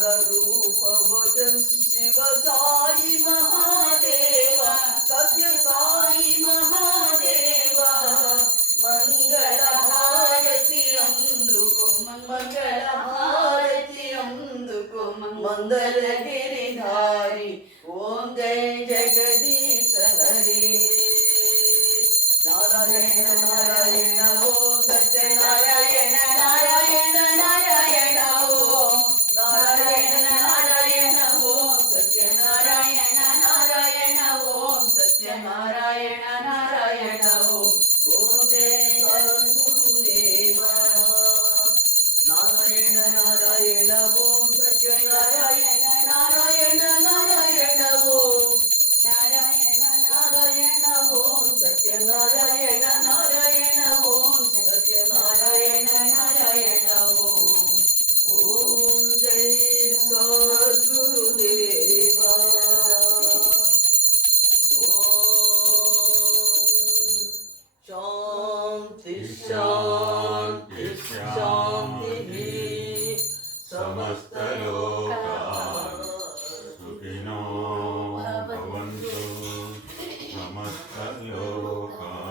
रूपवचन शिव साई महादेव सत्य साई महादेव मंगल हारति अंदुको मंगल हारति अंदुको मंदर गिरिधारी ओम जय जगदीश हरे नारायण नारायण ओम सत्यनारायण नारायण नारायण ओम नारायण नारायण ओम सत्यनारायण नारायण ओम सत्यनारायण नारायण ओम ओम जय सद्गुरुदेव नारायण नारायण ओम सत्यनारायण नारायण नारायण ओम नारायण नारायण ओम सत्यनारायण नारायण ओम सत्यनारायण नारायण ओम ओम जय सद्गुरुदेव ओम शांति शांति शांति समस्तलोकाः सुखिनो भवन्तु समस्तलोकाः